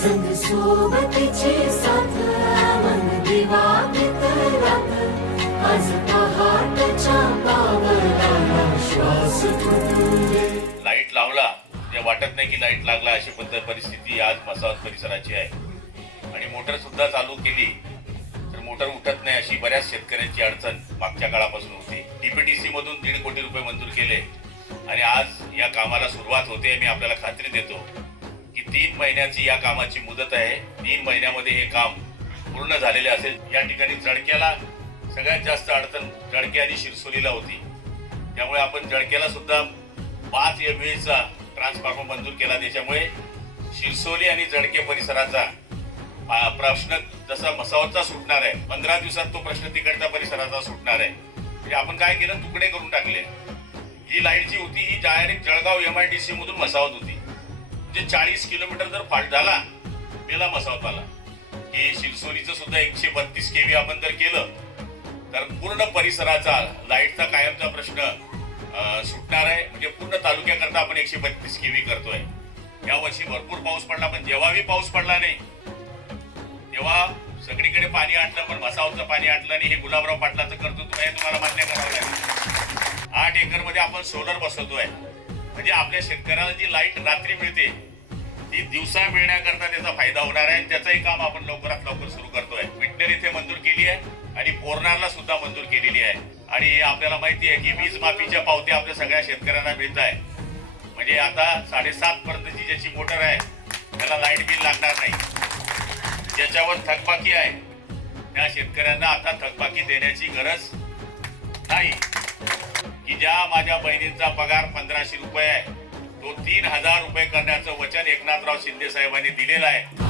सोबतीची साथ मन दिवा पितरात आज पहाटच्या पावलाला श्वास लाइट लावला. म्हणजे वाटत नाही की लाइट लागला अशी पद्धत परिस्थिती आज मसावत परिसराची आहे. आणि मोटर सुद्धा चालू केली. तर मोटर उठत नाही अशी बऱ्याच शेतकऱ्यांची अडचण मागच्या काळापासून होती. डीपीटीसी मधून दीड कोटी रुपये मंजूर केले. आणि आज या कामाला सुरुवात होते मी आपल्याला खात्री देतो. तीन महिन्याची या कामाची मुदत आहे. तीन महिन्यामध्ये हे काम पूर्ण झालेले असेल. या ठिकाणी जडक्याला सगळ्यात जास्त अडचण जडके आणि शिरसोलीला होती. त्यामुळे आपण जडक्याला सुद्धा पाच एम चा ट्रान्सफॉर्मर मंजूर केला. त्याच्यामुळे शिरसोली आणि जडके परिसराचा प्रश्न जसा मसावरचा सुटणार आहे. पंधरा दिवसात तो प्रश्न तिकडच्या परिसराचा सुटणार आहे. म्हणजे आपण काय केलं? तुकडे करून टाकले. ही लाइट जी होती ही direct Jalgaon M I D C मधून मसावत होती. म्हणजे चाळीस किलोमीटर जर फाट झाला मेला मसावत आला हे शिरसोलीचं सुद्धा एकशे बत्तीस केवी आपण जर केलं तर पूर्ण परिसराचा लाईटचा कायमचा प्रश्न सुटणार आहे. म्हणजे पूर्ण तालुक्याकरता आपण एकशे बत्तीस केवी करतोय. या वर्षी भरपूर पाऊस पडला पण जेव्हाही पाऊस पडला नाही तेव्हा सगळीकडे पाणी आटलं पण मसावचं पाणी आटलं नाही हे गुलाबराव पाटलाचं कर्तृत्व हे तुम्हाला मान्य करावं लागेल. आठ एकरमध्ये आपण सोलर बसवतोय. म्हणजे आपल्या शेतकऱ्याला जी लाइट रात्री मिळते ती दिवसा मिळण्याकरता त्याचा फायदा होणार आहे आणि त्याचंही काम आपण लवकरात लवकर सुरू करतोय. विटनर इथे मंजूर केली आहे आणि बोरनारला सुद्धा मंजूर केलेली आहे. आणि आपल्याला माहिती आहे की वीज माफीच्या पावत्या आपल्या सगळ्या शेतकऱ्यांना मिळत आहे. म्हणजे आता साडेसात पर्यंतची ज्याची मोटर आहे त्याला लाइट बिल लागणार नाही. ज्याच्यावर थकबाकी आहे त्या शेतकऱ्यांना आता थकबाकी देण्याची गरज नाही. ज्या माझ्या बहिणींचा पगार पंधराशे रुपये आहे तो तीन हजार रुपये करण्याचं वचन एकनाथराव शिंदे साहेबांनी दिलेलं आहे.